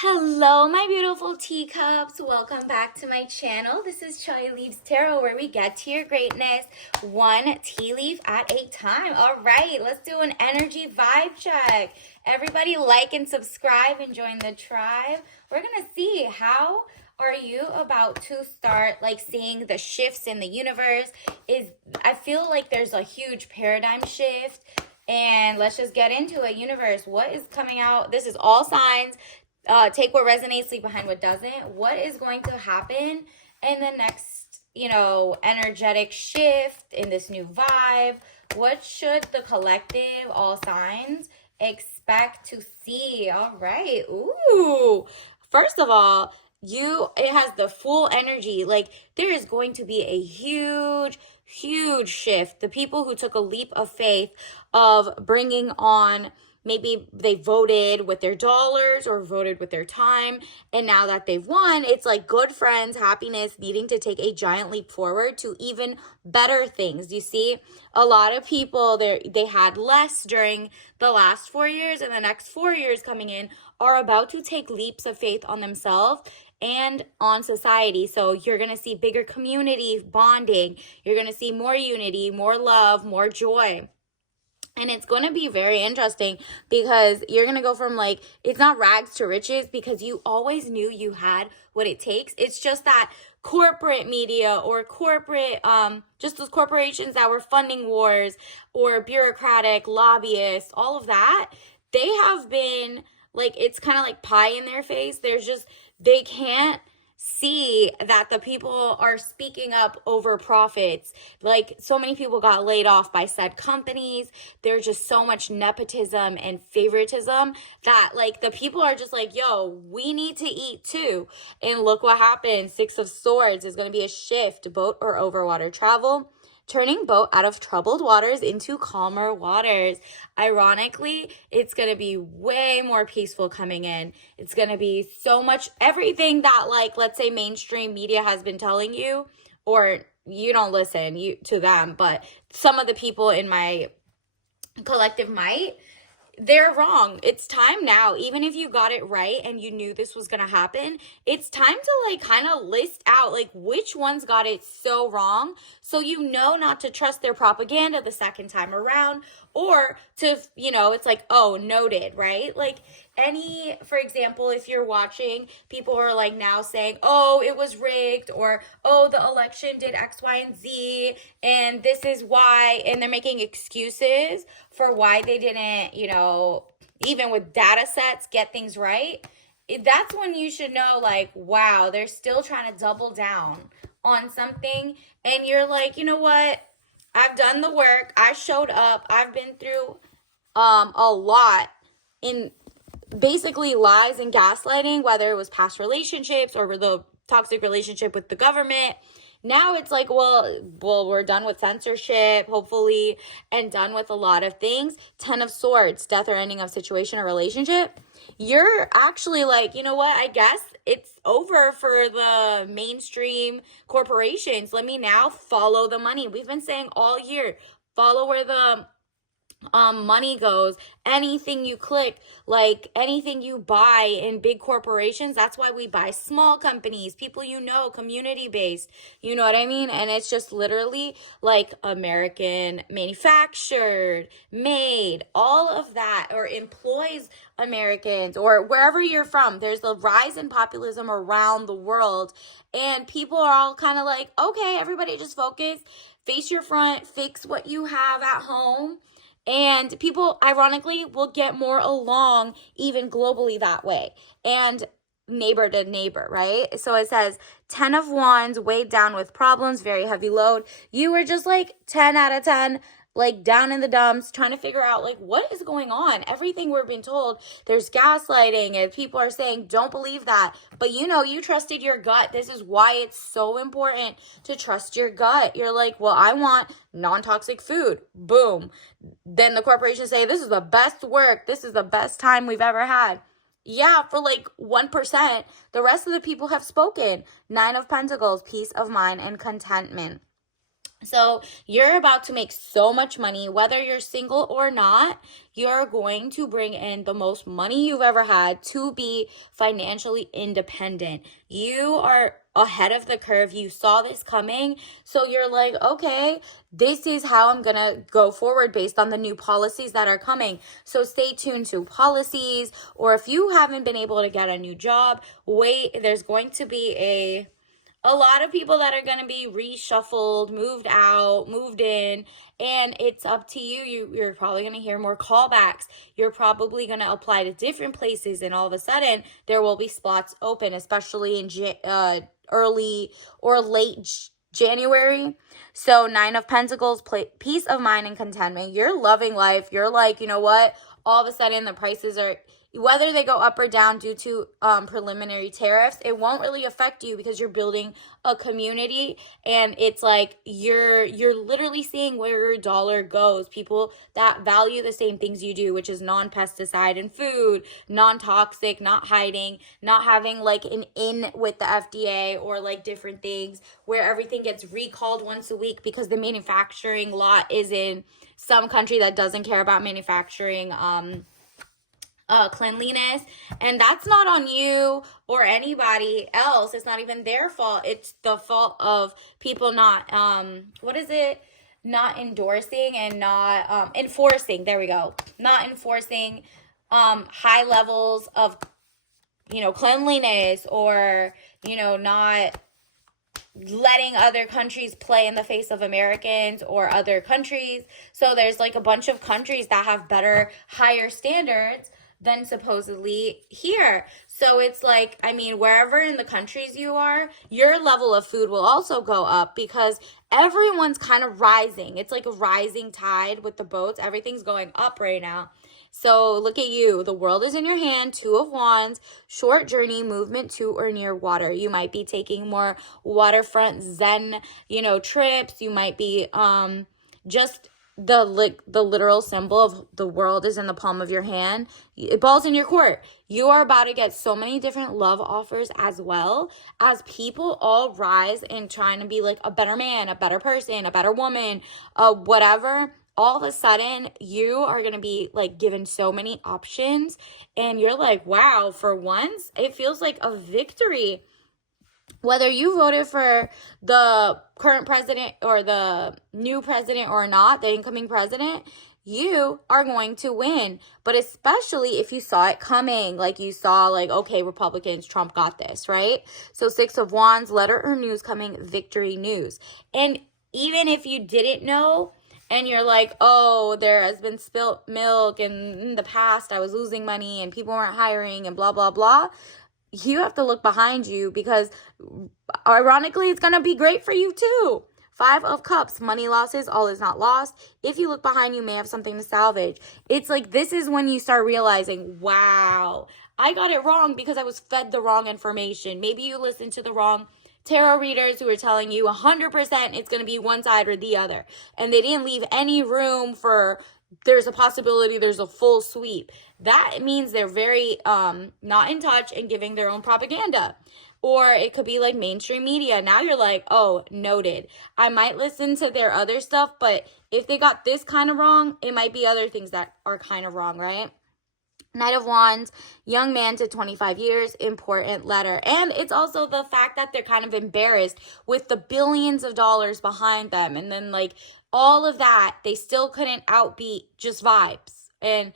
Hello, my beautiful teacups. Welcome back to my channel. This is Chai Leaves Tarot, where we get to your greatness one tea leaf at a time. All right, let's do an energy vibe check. Everybody like and subscribe and join the tribe. We're going to see how are you about to start seeing the shifts in the universe. I feel like there's a huge paradigm shift. And let's just get into it. Universe, what is coming out? This is all signs. Take what resonates, leave behind what doesn't. What is going to happen in the next, energetic shift in this new vibe? What should the collective, all signs, expect to see? All right. Ooh. First of all, it has the full energy. There is going to be a huge shift. The people who took a leap of faith of bringing on, maybe they voted with their dollars or voted with their time, and now that they've won, it's like good friends, happiness, needing to take a giant leap forward to even better things. You see, a lot of people, they had less during the last 4 years, and the next 4 years coming in are about to take leaps of faith on themselves and on society. So you're going to see bigger community bonding. You're going to see more unity, more love, more joy. And it's going to be very interesting because you're going to go from it's not rags to riches, because you always knew you had what it takes. It's just that corporate media or corporate, just those corporations that were funding wars, or bureaucratic lobbyists, all of that, they have been it's kind of like pie in their face. They can't see that the people are speaking up over profits. So many people got laid off by said companies. There's just so much nepotism and favoritism that the people are just yo, we need to eat too. And look what happened. Six of Swords is going to be a shift, boat or over water travel, turning boat out of troubled waters into calmer waters. Ironically, it's going to be way more peaceful coming in. It's going to be so much everything that let's say mainstream media has been telling you, or you don't listen to them, but some of the people in my collective might, they're wrong. It's time now. Even if you got it right and you knew this was going to happen, it's time to kind of list out which ones got it so wrong, so not to trust their propaganda the second time around, or to, it's oh, noted, right? For example, if you're watching, people are now saying, oh, it was rigged, or oh, the election did X, Y, and Z, and this is why, and they're making excuses for why they didn't, even with data sets, get things right. That's when you should know, wow, they're still trying to double down on something, and you're you know what? I've done the work. I showed up. I've been through a lot in basically lies and gaslighting, whether it was past relationships or the toxic relationship with the government. Now it's well, we're done with censorship, hopefully, and done with a lot of things. 10 of Swords, death or ending of situation or relationship. You're actually you know what? I guess it's over for the mainstream corporations. Let me now follow the money. We've been saying all year, follow where the money goes. Anything you click, anything you buy in big corporations, that's why we buy small companies, people community based, you know what I mean? And it's just literally American manufactured, made, all of that, or employs Americans, or wherever you're from. There's a rise in populism around the world, and people are all kind of okay, everybody just focus, face your front, fix what you have at home. And people, ironically, will get more along even globally that way. And neighbor to neighbor, right? So it says 10 of Wands, weighed down with problems, very heavy load. You were just 10 out of 10, down in the dumps, trying to figure out what is going on. Everything we're being told, there's gaslighting, and people are saying don't believe that, but you trusted your gut. This is why it's so important to trust your gut. You're well, I want non-toxic food, boom. Then the corporations say this is the best work, this is the best time we've ever had. Yeah, for 1%. The rest of the people have spoken. 9 of Pentacles, peace of mind and contentment. So you're about to make so much money, whether you're single or not. You're going to bring in the most money you've ever had to be financially independent. You are ahead of the curve. You saw this coming. So you're like, okay, this is how I'm going to go forward based on the new policies that are coming. So stay tuned to policies, or if you haven't been able to get a new job, wait, there's going to be a lot of people that are going to be reshuffled, moved out, moved in, and it's up to you. You're probably going to hear more callbacks. You're probably going to apply to different places, and all of a sudden, there will be spots open, especially in early or late January. So 9 of Pentacles, peace of mind and contentment. You're loving life. You're like, you know what? All of a sudden, the prices are, whether they go up or down due to preliminary tariffs, it won't really affect you because you're building a community, and it's like you're literally seeing where your dollar goes. People that value the same things you do, which is non-pesticide and food, non-toxic, not hiding, not having like an in with the FDA or like different things where everything gets recalled once a week because the manufacturing lot is in some country that doesn't care about manufacturing cleanliness. And that's not on you or anybody else. It's not even their fault. It's the fault of people not not endorsing and not enforcing. There we go. Not enforcing high levels of cleanliness, or not letting other countries play in the face of Americans or other countries. So there's like a bunch of countries that have better, higher standards than supposedly here. So it's like, I mean, wherever in the countries you are, your level of food will also go up because everyone's kind of rising. It's like a rising tide with the boats. Everything's going up right now. So look at you. The world is in your hand. 2 of Wands, short journey, movement to or near water. You might be taking more waterfront zen, trips. You might be just the literal symbol of the world is in the palm of your hand. It ball's in your court. You are about to get so many different love offers, as well as people all rise and trying to be like a better man, a better person, a better woman, whatever. All of a sudden, you are going to be like given so many options, and you're like, wow, for once, it feels like a victory. Whether you voted for the current president or the new president or not, the incoming president, you are going to win. But especially if you saw it coming, like you saw like, okay, Republicans, Trump got this, right? So 6 of Wands, letter or news coming, victory news. And even if you didn't know, and you're like, oh, there has been spilt milk, and in the past I was losing money and people weren't hiring and blah, blah, blah, you have to look behind you because ironically, it's going to be great for you too. 5 of Cups, money losses, all is not lost. If you look behind you, may have something to salvage. It's like, this is when you start realizing, wow, I got it wrong because I was fed the wrong information. Maybe you listened to the wrong tarot readers who are telling you 100% it's going to be one side or the other. And they didn't leave any room for there's a possibility there's a full sweep. That means they're very not in touch and giving their own propaganda. Or it could be like mainstream media. Now you're like, oh, noted. I might listen to their other stuff, but if they got this kind of wrong, it might be other things that are kind of wrong, right? Knight of Wands, young man to 25 years, important letter. And it's also the fact that they're kind of embarrassed with the billions of dollars behind them. And then like all of that, they still couldn't outbeat just vibes. And,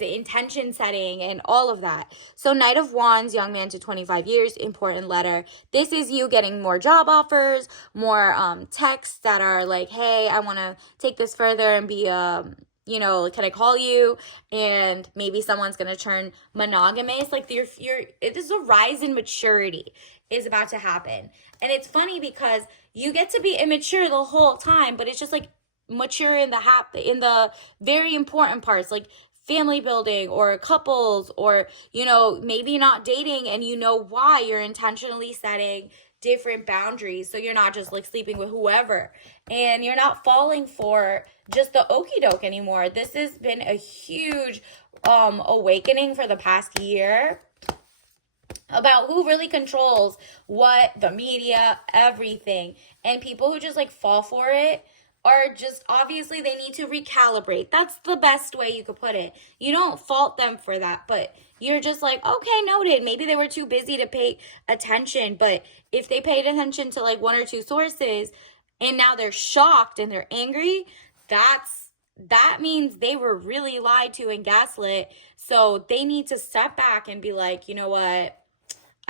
intention setting and all of that. So Knight of Wands, young man to 25 years, important letter. This is you getting more job offers, more texts that are like, hey, I want to take this further and be can I call you? And maybe someone's going to turn monogamous. Like this is a rise in maturity is about to happen. And it's funny because you get to be immature the whole time, but it's just like mature in the very important parts, like family building or couples, or, maybe not dating, and why you're intentionally setting different boundaries. So you're not just like sleeping with whoever, and you're not falling for just the okie doke anymore. This has been a huge awakening for the past year. about who really controls what, the media, everything. And people who just like fall for it are just, obviously they need to recalibrate. That's the best way you could put it. You don't fault them for that, but you're just like, okay, noted. Maybe they were too busy to pay attention, but if they paid attention to like one or two sources and now they're shocked and they're angry, that means they were really lied to and gaslit. So they need to step back and be like, you know what?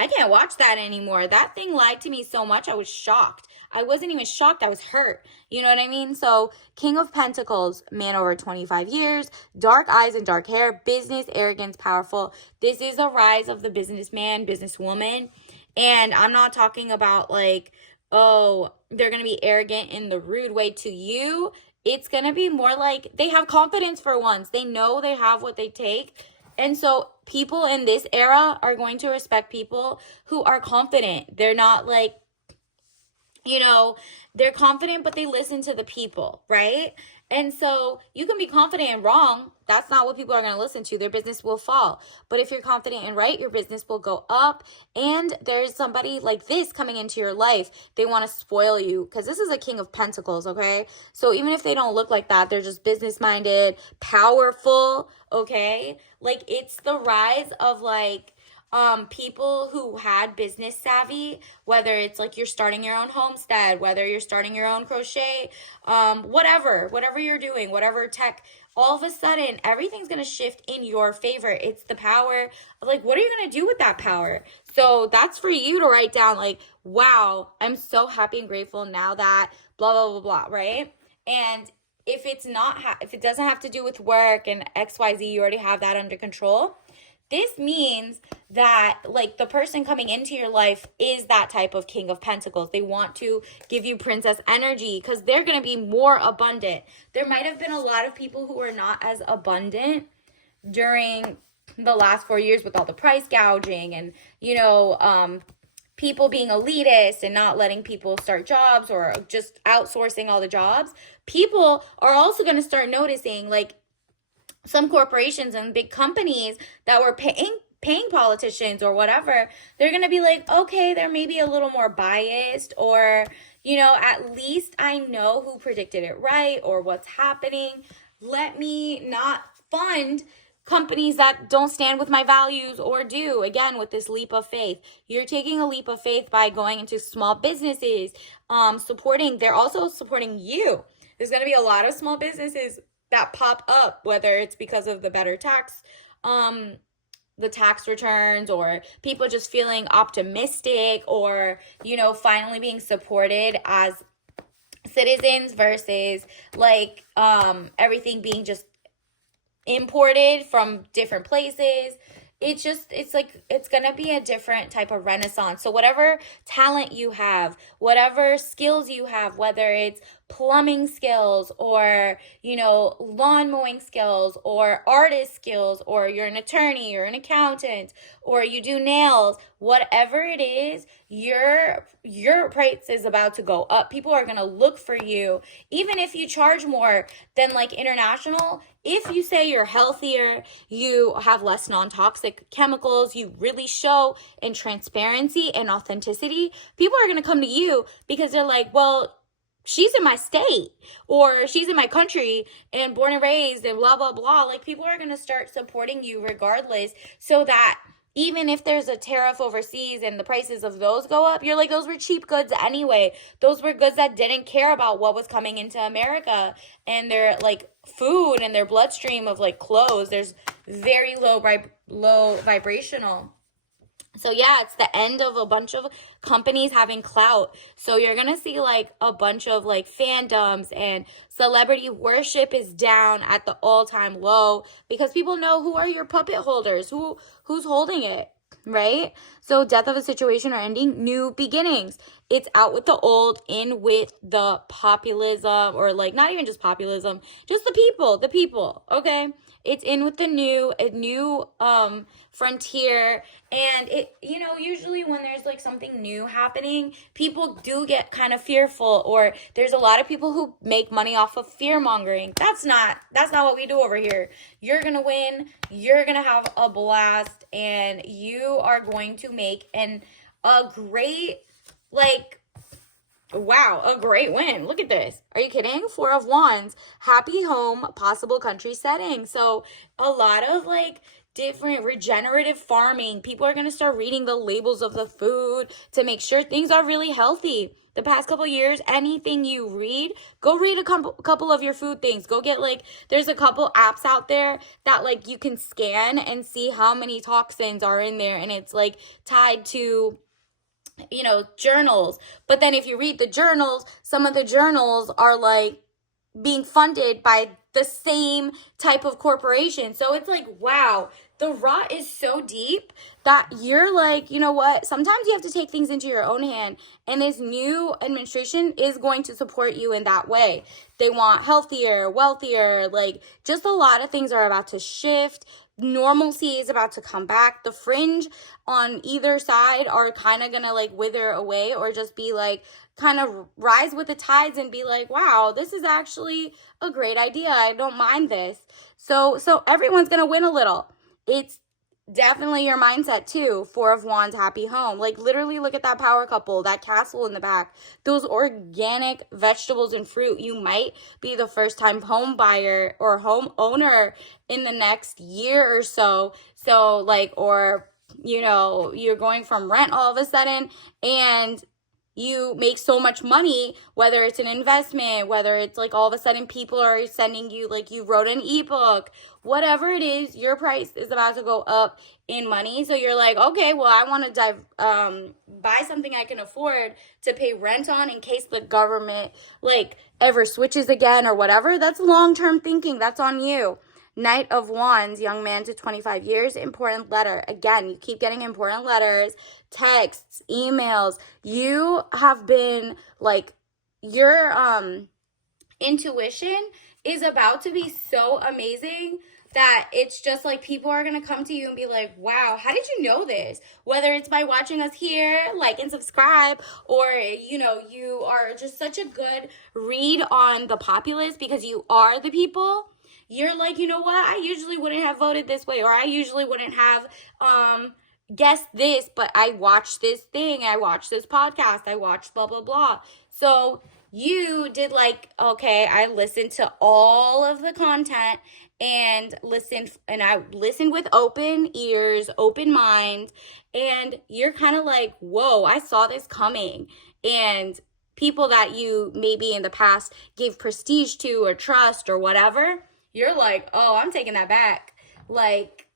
I can't watch that anymore. That thing lied to me so much, I was shocked. I wasn't even shocked, I was hurt. You know what I mean? So, King of Pentacles, man over 25 years, dark eyes and dark hair, business, arrogance, powerful. This is a rise of the businessman, businesswoman. And I'm not talking about like, oh, they're going to be arrogant in the rude way to you. It's going to be more like they have confidence for once. They know they have what they take. And so people in this era are going to respect people who are confident. They're not like, you know, they're confident, but they listen to the people, right? And so you can be confident and wrong. That's not what people are going to listen to. Their business will fall. But if you're confident and right, your business will go up. And there's somebody like this coming into your life. They want to spoil you because this is a King of Pentacles, okay? So even if they don't look like that, they're just business-minded, powerful, okay? Like it's the rise of like people who had business savvy, whether it's like you're starting your own homestead, whether you're starting your own crochet, whatever you're doing, whatever tech, all of a sudden everything's going to shift in your favor. It's the power of like, what are you going to do with that power? So that's for you to write down like, wow, I'm so happy and grateful now that blah, blah, blah, blah, right? And if it's not, if it doesn't have to do with work and XYZ, you already have that under control. This means that like the person coming into your life is that type of King of Pentacles. They want to give you princess energy because they're going to be more abundant. There might have been a lot of people who were not as abundant during the last 4 years with all the price gouging and, you know, people being elitist and not letting people start jobs or just outsourcing all the jobs. People are also going to start noticing like some corporations and big companies that were paying politicians or whatever, they're going to be like, okay, they're maybe a little more biased, or, you know, at least I know who predicted it right or what's happening. Let me not fund companies that don't stand with my values or do. Again, with this leap of faith, you're taking a leap of faith by going into small businesses, they're also supporting you. There's going to be a lot of small businesses that pop up, whether it's because of the better the tax returns, or people just feeling optimistic, or, you know, finally being supported as citizens versus like everything being just imported from different places. It's like, it's going to be a different type of renaissance. So whatever talent you have, whatever skills you have, whether it's plumbing skills or, you know, lawn mowing skills or artist skills, or you're an attorney or an accountant or you do nails, whatever it is, your price is about to go up. People are going to look for you. Even if you charge more than like international, if you say you're healthier, you have less non-toxic chemicals, you really show in transparency and authenticity, people are going to come to you because they're like, well, she's in my state, or she's in my country and born and raised and blah, blah, blah. Like, people are going to start supporting you regardless, so that even if there's a tariff overseas and the prices of those go up, you're like, those were cheap goods anyway. Those were goods that didn't care about what was coming into America, and their like food and their bloodstream of like clothes, there's very low vibrational. So yeah, it's the end of a bunch of companies having clout. So you're going to see like a bunch of like fandoms, and celebrity worship is down at the all-time low because people know who are your puppet holders, who's holding it, right? So death of a situation or ending, new beginnings. It's out with the old, in with the populism, or like not even just populism, just the people, okay? It's in with the new, a new frontier. And it, usually when there's like something new happening, people do get kind of fearful, or there's a lot of people who make money off of fear mongering. That's not what we do over here. You're gonna win, you're gonna have a blast, and you are going to make a great, like, wow, a great win. Look at this. Are you kidding? Four of Wands, happy home, possible country setting. So a lot of like different regenerative farming. People are going to start reading the labels of the food to make sure things are really healthy. The past couple years, anything you read, go read a couple of your food things. Go get like, there's a couple apps out there that like you can scan and see how many toxins are in there. And it's like tied to journals. But then if you read the journals, some of the journals are like being funded by the same type of corporation. So it's like, wow, the rot is so deep that you're like, you know what? Sometimes you have to take things into your own hand. And this new administration is going to support you in that way. They want healthier, wealthier, like just a lot of things are about to shift. Normalcy is about to come back. The fringe on either side are kind of gonna like wither away, or just be like kind of rise with the tides and be like, wow, this is actually a great idea. I don't mind this. So everyone's gonna win a little. It's definitely your mindset too. Four of Wands, happy home. Like literally look at that power couple, that castle in the back, those organic vegetables and fruit. You might be the first time home buyer or home owner in the next year or so. So like, or, you're going from rent all of a sudden and you make so much money, whether it's an investment, whether it's like all of a sudden people are sending you, like you wrote an ebook, whatever it is, your price is about to go up in money. So you're like, okay, well, I want to buy something I can afford to pay rent on in case the government like ever switches again or whatever. That's long-term thinking. That's on you. Knight of Wands, young man to 25 years, important letter. Again, you keep getting important letters, texts, emails. You have been like, your intuition is about to be so amazing that it's just like people are going to come to you and be like, wow, how did you know this? Whether it's by watching us here, like and subscribe, or, you are just such a good read on the populace because you are the people. You're like, you know what? I usually wouldn't have voted this way, or I usually wouldn't have guessed this, but I watched this thing. I watched this podcast. I watched blah, blah, blah. So you did like, okay, I listened to all of the content and I listened with open ears, open mind. And you're kind of like, whoa, I saw this coming. And people that you maybe in the past gave prestige to or trust or whatever, you're like, oh, I'm taking that back. Like,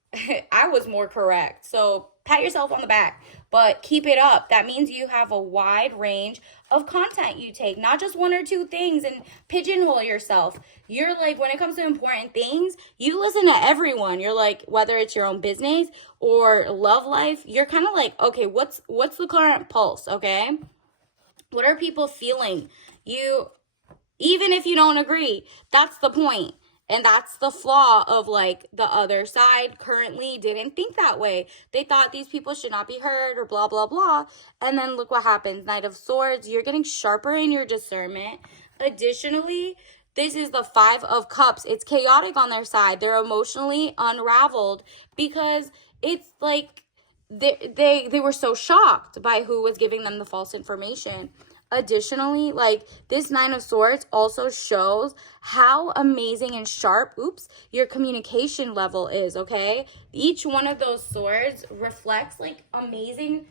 I was more correct. So pat yourself on the back, but keep it up. That means you have a wide range of content you take, not just one or two things and pigeonhole yourself. You're like, when it comes to important things, you listen to everyone. You're like, whether it's your own business or love life, you're kind of like, okay, what's the current pulse? Okay. What are people feeling? Even if you don't agree, that's the point. And that's the flaw of like the other side currently didn't think that way. They thought these people should not be heard or blah, blah, blah. And then look what happens. Knight of Swords, you're getting sharper in your discernment. Additionally, this is the Five of Cups. It's chaotic on their side. They're emotionally unraveled because it's like they were so shocked by who was giving them the false information. Additionally, like this Nine of Swords also shows how amazing and sharp, your communication level is, okay? Each one of those swords reflects like amazing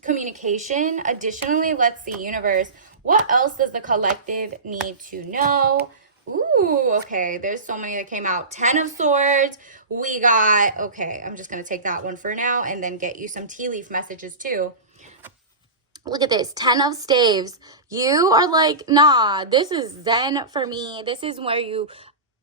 communication. Additionally, let's see, universe, what else does the collective need to know? Ooh, okay, there's so many that came out. 10 of Swords, we got, okay, I'm just going to take that one for now and then get you some tea leaf messages too. Look at this, 10 of Staves. You are like, nah, this is zen for me. This is where you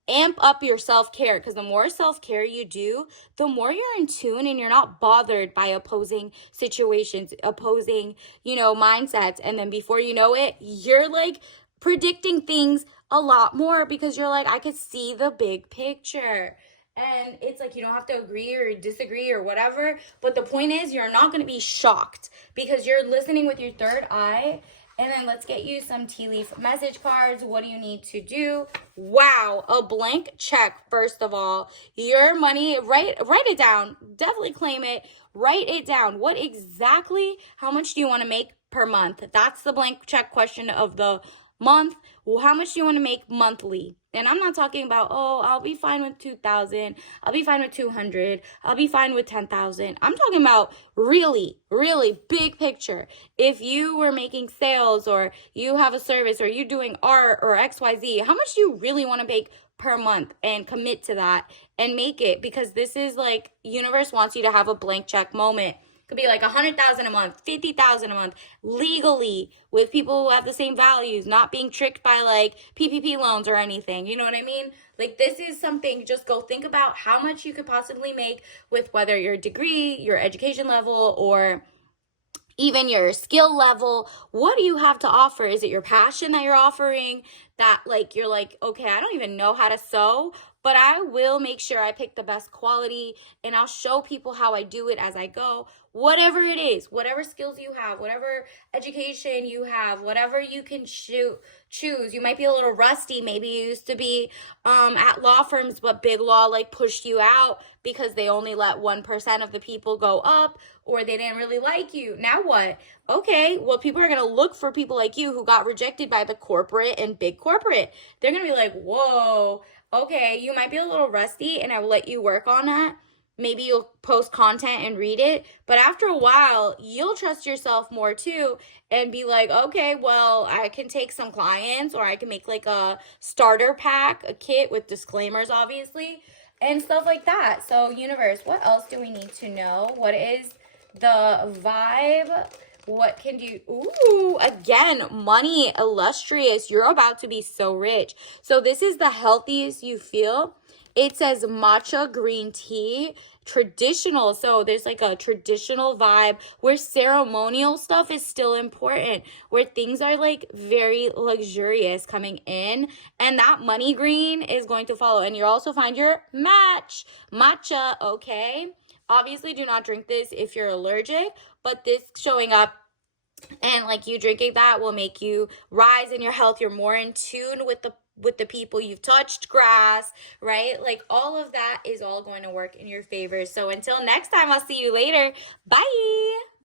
amp up your self-care, because the more self-care you do, the more you're in tune and you're not bothered by opposing situations, opposing, mindsets. And then before you know it, you're like predicting things a lot more because you're like, I could see the big picture. And it's like you don't have to agree or disagree or whatever. But the point is, you're not going to be shocked because you're listening with your third eye. And then let's get you some tea leaf message cards. What do you need to do? Wow, a blank check, first of all. Your money, write it down. Definitely claim it. Write it down. What exactly, how much do you want to make per month? That's the blank check question of the month. Well, how much do you want to make monthly? And I'm not talking about, oh, I'll be fine with 2,000. I'll be fine with 200. I'll be fine with 10,000. I'm talking about really, really big picture. If you were making sales or you have a service or you're doing art or XYZ, how much do you really want to make per month and commit to that and make it? Because this is like, universe wants you to have a blank check moment. Could be like 100,000 a month, 50,000 a month, legally with people who have the same values, not being tricked by like PPP loans or anything. You know what I mean? Like this is something, just go think about how much you could possibly make with whether your degree, your education level, or even your skill level. What do you have to offer? Is it your passion that you're offering that like you're like, okay, I don't even know how to sew, but I will make sure I pick the best quality and I'll show people how I do it as I go. Whatever it is, whatever skills you have, whatever education you have, whatever you can choose. You might be a little rusty. Maybe you used to be at law firms, but big law like pushed you out because they only let 1% of the people go up, or they didn't really like you. Now what? Okay, well, people are going to look for people like you who got rejected by the corporate and big corporate. They're going to be like, whoa, okay, you might be a little rusty and I will let you work on that. Maybe you'll post content and read it, but after a while, you'll trust yourself more too and be like, okay, well, I can take some clients, or I can make like a starter pack, a kit with disclaimers, obviously, and stuff like that. So universe, what else do we need to know? What is the vibe? What can you, ooh, again, money, illustrious. You're about to be so rich. So this is the healthiest you feel. It says matcha green tea, traditional. So there's like a traditional vibe where ceremonial stuff is still important, where things are like very luxurious coming in. And that money green is going to follow. And you'll also find your matcha, okay? Obviously, do not drink this if you're allergic, but this showing up and like you drinking that will make you rise in your health. You're more in tune with the people you've touched, grass, right? Like all of that is all going to work in your favor. So until next time, I'll see you later. Bye.